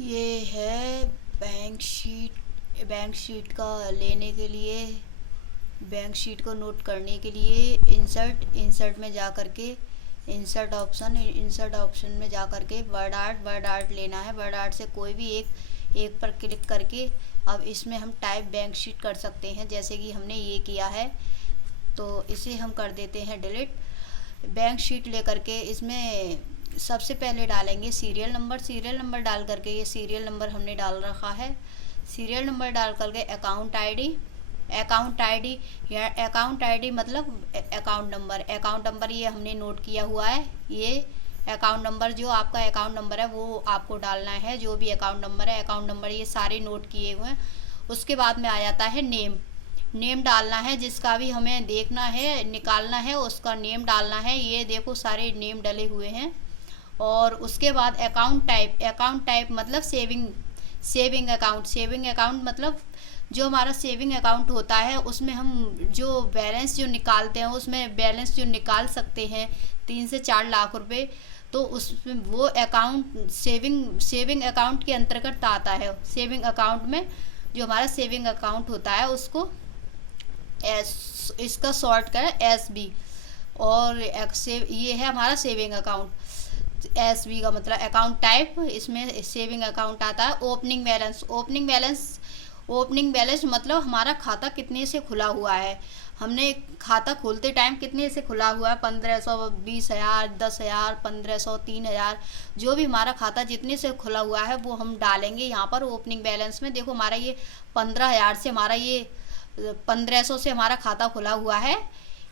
ये है bank sheet का लेने के लिए, बैंक शीट को नोट करने के लिए इंसर्ट में जा कर के इंसर्ट ऑप्शन में जा कर के वर्ड आर्ट लेना है। वर्ड आर्ट से कोई भी एक पर क्लिक करके अब इसमें हम टाइप बैंक शीट कर सकते हैं, जैसे कि हमने ये किया है। तो इसे हम कर देते हैं डिलीट। बैंक शीट लेकर के इसमें सबसे पहले डालेंगे सीरियल नंबर डाल करके, ये सीरियल नंबर हमने डाल रखा है। सीरियल नंबर डाल करके अकाउंट आईडी या अकाउंट आईडी मतलब अकाउंट नंबर ये हमने नोट किया हुआ है। ये अकाउंट नंबर, जो आपका अकाउंट नंबर है वो आपको डालना है, जो भी अकाउंट नंबर है, अकाउंट नंबर ये सारे नोट किए हुए हैं। उसके बाद में आ जाता है नेम डालना है, जिसका भी हमें देखना है निकालना है उसका नेम डालना है। ये देखो सारे नेम डले हुए हैं। और उसके बाद अकाउंट टाइप मतलब सेविंग अकाउंट मतलब जो हमारा सेविंग अकाउंट होता है उसमें हम जो बैलेंस जो निकालते हैं, उसमें बैलेंस जो निकाल सकते हैं 3 से 4 लाख रुपए, तो उसमें वो अकाउंट सेविंग अकाउंट के अंतर्गत आता है। सेविंग अकाउंट में जो हमारा सेविंग अकाउंट होता है उसको इसका शॉर्ट करें SB। और ये है हमारा सेविंग अकाउंट। SB का मतलब अकाउंट टाइप, इसमें सेविंग अकाउंट आता है। ओपनिंग बैलेंस मतलब हमारा खाता कितने से खुला हुआ है, हमने खाता खोलते टाइम कितने से खुला हुआ है, 1500, 20,000, 10,000, 1500, 3,000, जो भी हमारा खाता जितने से खुला हुआ है वो हम डालेंगे यहाँ पर ओपनिंग बैलेंस में। देखो हमारा ये 15,000 से, हमारा ये 1500 से हमारा खाता खुला हुआ है,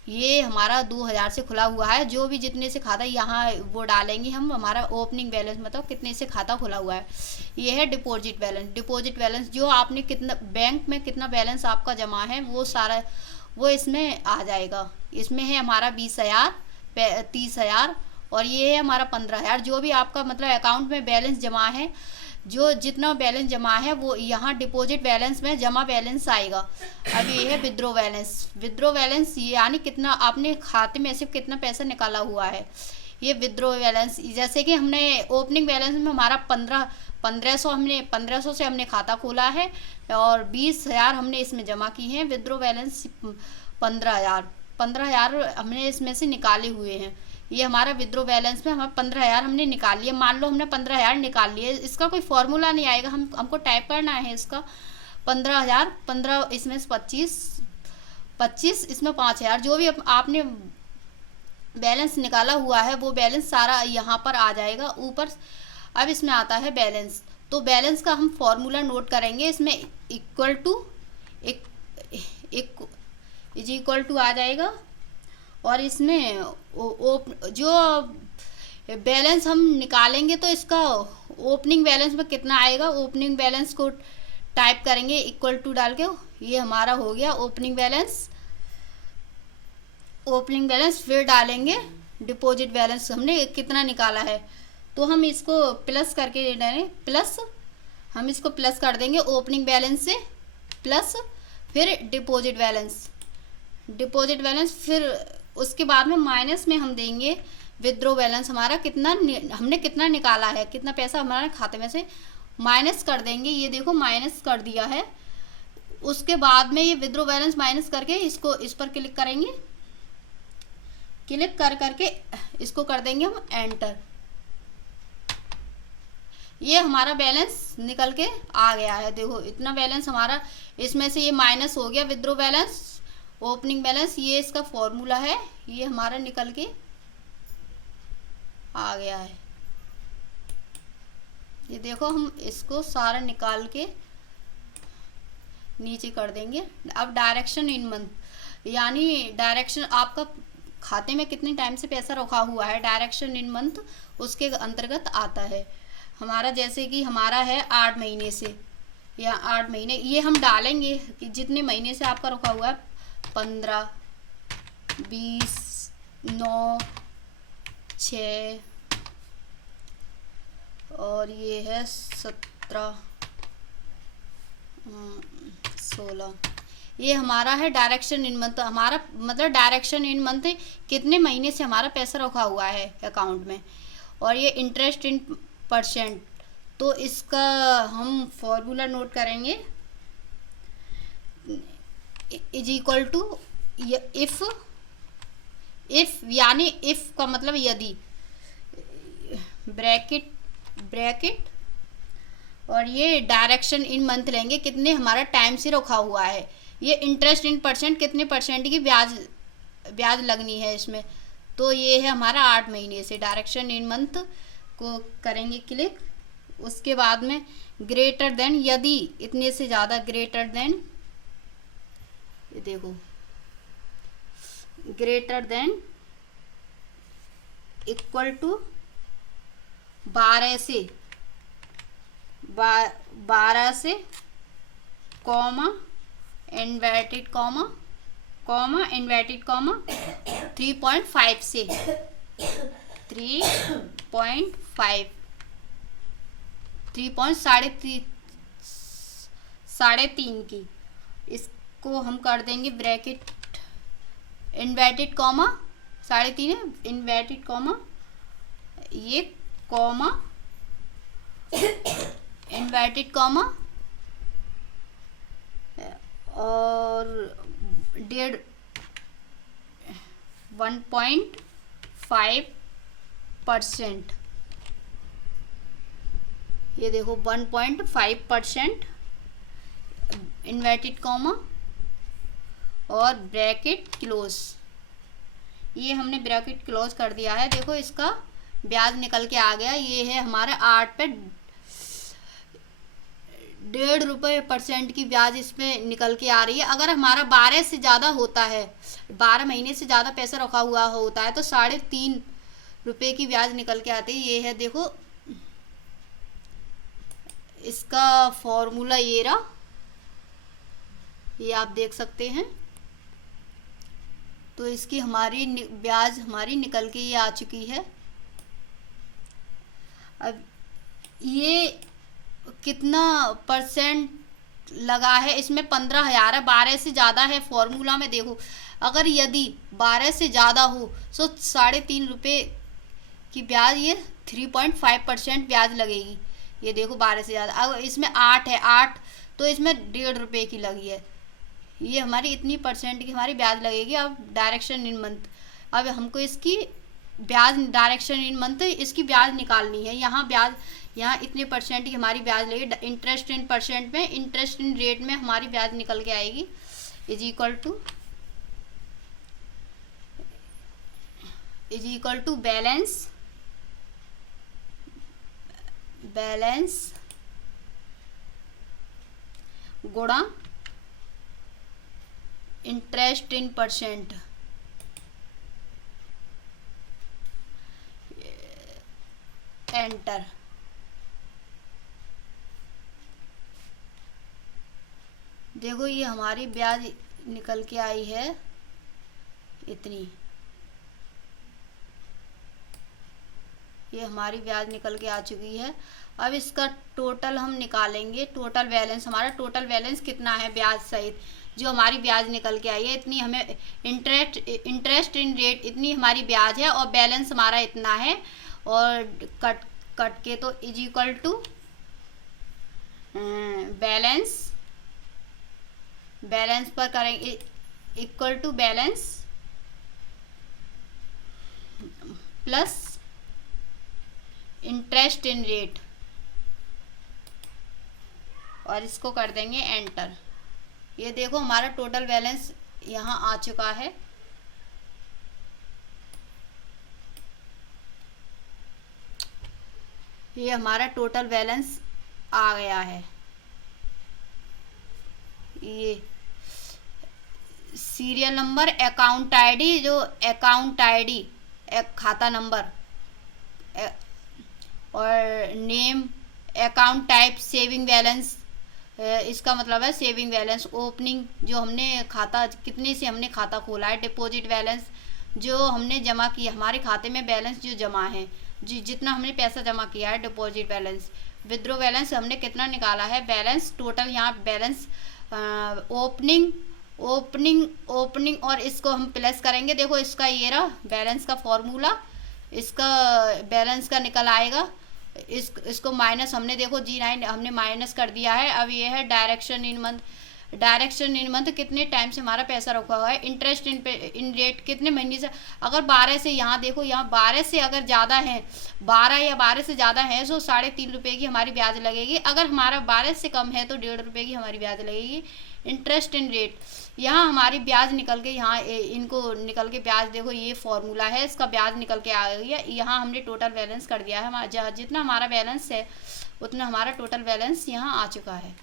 ये हमारा 2000 से खुला हुआ है। जो भी जितने से खाता यहाँ वो डालेंगे हम, हमारा ओपनिंग बैलेंस मतलब कितने से खाता खुला हुआ है। ये है डिपॉजिट बैलेंस जो आपने कितना बैंक में कितना बैलेंस आपका जमा है वो सारा वो इसमें आ जाएगा। इसमें है हमारा 20,000, 30,000 और ये है हमारा 15,000। जो भी आपका मतलब अकाउंट में बैलेंस जमा है, जो जितना बैलेंस जमा है वो यहाँ डिपॉजिट बैलेंस में जमा बैलेंस आएगा। अब ये है विद्रो बैलेंस यानी कितना आपने खाते में से कितना पैसा निकाला हुआ है, ये विद्रो बैलेंस। जैसे कि हमने ओपनिंग बैलेंस में हमारा 1500 से हमने खाता खोला है और 20,000 हमने इसमें जमा की हैं। विद्रो बैलेंस 15,000 हमने इसमें से निकाले हुए हैं। ये हमारा विद्रो बैलेंस में हमारा 15,000 हमने निकाल लिए। मान लो हमने 15,000 निकाल लिए, इसका कोई फॉर्मूला नहीं आएगा, हमको टाइप करना है इसका 15,000, 15 इसमें 25 इसमें 5,000, जो भी आपने बैलेंस निकाला हुआ है वो बैलेंस सारा यहाँ पर आ जाएगा ऊपर। अब इसमें आता है बैलेंस, तो बैलेंस का हम फॉर्मूला नोट करेंगे। इसमें इक्वल टू आ जाएगा और इसमें जो बैलेंस हम निकालेंगे तो इसका ओपनिंग बैलेंस में कितना आएगा, ओपनिंग बैलेंस को टाइप करेंगे इक्वल टू डाल के। ये हमारा हो गया ओपनिंग बैलेंस। फिर डालेंगे डिपॉजिट बैलेंस हमने कितना निकाला है, तो हम इसको प्लस करके डालें प्लस, हम इसको प्लस कर देंगे ओपनिंग बैलेंस से प्लस फिर डिपॉजिट बैलेंस। फिर उसके बाद में माइनस में हम देंगे विद्रो बैलेंस, हमारा हमने कितना निकाला है, कितना पैसा हमारे खाते में से माइनस कर देंगे। ये देखो माइनस कर दिया है। उसके बाद में ये विद्रो बैलेंस माइनस करके इसको इस पर क्लिक करेंगे, क्लिक करके इसको कर देंगे हम एंटर। ये हमारा बैलेंस निकल के आ गया है। देखो इतना बैलेंस हमारा इसमें से ये माइनस हो गया विद्रो बैलेंस, ओपनिंग बैलेंस, ये इसका फॉर्मूला है, ये हमारा निकल के आ गया है। ये देखो हम इसको सारा निकाल के नीचे कर देंगे। अब डायरेक्शन इन मंथ यानी डायरेक्शन आपका खाते में कितने टाइम से पैसा रखा हुआ है, डायरेक्शन इन मंथ उसके अंतर्गत आता है हमारा। जैसे कि हमारा है 8 महीने से या 8 महीने, ये हम डालेंगे कि जितने महीने से आपका रखा हुआ है, 15, 20, 9, 6 और ये है 17, 16। ये हमारा है डायरेक्शन इन मंथ, हमारा मतलब डायरेक्शन इन मंथ कितने महीने से हमारा पैसा रखा हुआ है अकाउंट में। और ये इंटरेस्ट इन परसेंट, तो इसका हम फॉर्मूला नोट करेंगे, इज इक्वल टू इफ, यानी इफ का मतलब यदि, ब्रैकेट और ये डायरेक्शन इन मंथ लेंगे, कितने हमारा टाइम से रखा हुआ है, ये इंटरेस्ट इन परसेंट, कितने परसेंट की ब्याज लगनी है इसमें, तो ये है हमारा 8 महीने से। डायरेक्शन इन मंथ को करेंगे क्लिक। उसके बाद में ग्रेटर देन, यदि इतने से ज़्यादा, ग्रेटर देन, ये देखो, ग्रेटर देन इक्वल टू 12 से कॉमा इन्वर्टेड कॉमा 3.5 से 3.5 3.3 की, इसको हम कर देंगे bracket inverted comma 3.5 inverted comma, ये कॉमा इन्वर्टेड कॉमा और 1.5%, ये देखो 1.5% इन्वर्टेड कॉमा और ब्रैकेट क्लोज, ये हमने ब्रैकेट क्लोज कर दिया है। देखो इसका ब्याज निकल के आ गया, ये है हमारे 8 पे 1.5 रुपये % की ब्याज इसमें निकल के आ रही है। अगर हमारा 12 से ज़्यादा होता है, 12 महीने से ज़्यादा पैसा रखा हुआ होता है, तो 3.5 रुपये की ब्याज निकल के आती है। ये है देखो इसका फॉर्मूला, ये रहा, ये आप देख सकते हैं। तो इसकी हमारी ब्याज हमारी निकल के ये आ चुकी है। अब ये कितना % लगा है इसमें, 15,000 है, 12 से ज़्यादा है। फॉर्मूला में देखो, अगर यदि 12 से ज़्यादा हो तो 3.5 रुपये की ब्याज, ये 3.5% ब्याज लगेगी। ये देखो 12 से ज़्यादा, अब इसमें 8 है, 8 तो इसमें 1.5 रुपये की लगी है, ये हमारी इतनी % की हमारी ब्याज लगेगी। अब डायरेक्शन इन मंथ, अब हमको इसकी ब्याज, डायरेक्शन इन मंथ, इसकी ब्याज निकालनी है। यहाँ ब्याज, यहाँ इतने % की हमारी ब्याज लगेगी। इंटरेस्ट इन % में, इंटरेस्ट इन रेट में हमारी ब्याज निकल के आएगी, इज इक्वल टू बैलेंस गुणा इंटरेस्ट इन %। एंटर। देखो ये हमारी ब्याज निकल के आई है इतनी, ये हमारी ब्याज निकल के आ चुकी है। अब इसका टोटल हम निकालेंगे, टोटल बैलेंस, हमारा टोटल बैलेंस कितना है ब्याज सहित, जो हमारी ब्याज निकल के आई है इतनी, हमें इंटरेस्ट इन रेट इतनी हमारी ब्याज है और बैलेंस हमारा इतना है, और कट के तो इज इक्वल टू बैलेंस पर करेंगे, equal to balance plus interest in rate, और इसको कर देंगे एंटर। ये देखो हमारा टोटल बैलेंस यहाँ आ चुका है। ये हमारा टोटल बैलेंस आ गया है। ये सीरियल नंबर, अकाउंट आईडी, जो अकाउंट आईडी खाता नंबर, और name, account type saving balance, इसका मतलब है सेविंग बैलेंस, ओपनिंग जो हमने खाता, कितने से हमने खाता खोला है, डिपॉजिट बैलेंस जो हमने जमा किया, हमारे खाते में बैलेंस जो जमा है, जितना हमने पैसा जमा किया है, डिपॉजिट बैलेंस, विथड्रॉ बैलेंस हमने कितना निकाला है, बैलेंस टोटल, यहाँ बैलेंस, ओपनिंग और इसको हम प्लस करेंगे। देखो इसका ये रहा बैलेंस का फॉर्मूला, इसका बैलेंस का निकल आएगा, इसको माइनस हमने देखो G9 हमने माइनस कर दिया है। अब ये है direction in month. Direction in month कितने टाइम से हमारा पैसा रखा हुआ है। इंटरेस्ट इन रेट कितने महीने से, अगर 12 से, यहाँ देखो यहाँ 12 से अगर ज़्यादा है, 12 या 12 से ज़्यादा है तो 3.5 रुपये की हमारी ब्याज लगेगी। अगर हमारा 12 से कम है तो 1.5 रुपये की हमारी ब्याज लगेगी। इंटरेस्ट इन रेट, यहाँ हमारी ब्याज निकल के, यहाँ इनको निकल के ब्याज देखो, ये फॉर्मूला है, इसका ब्याज निकल के आ गई है। यहाँ हमने टोटल बैलेंस कर दिया है, जितना हमारा बैलेंस है उतना हमारा टोटल बैलेंस यहाँ आ चुका है।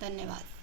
धन्यवाद।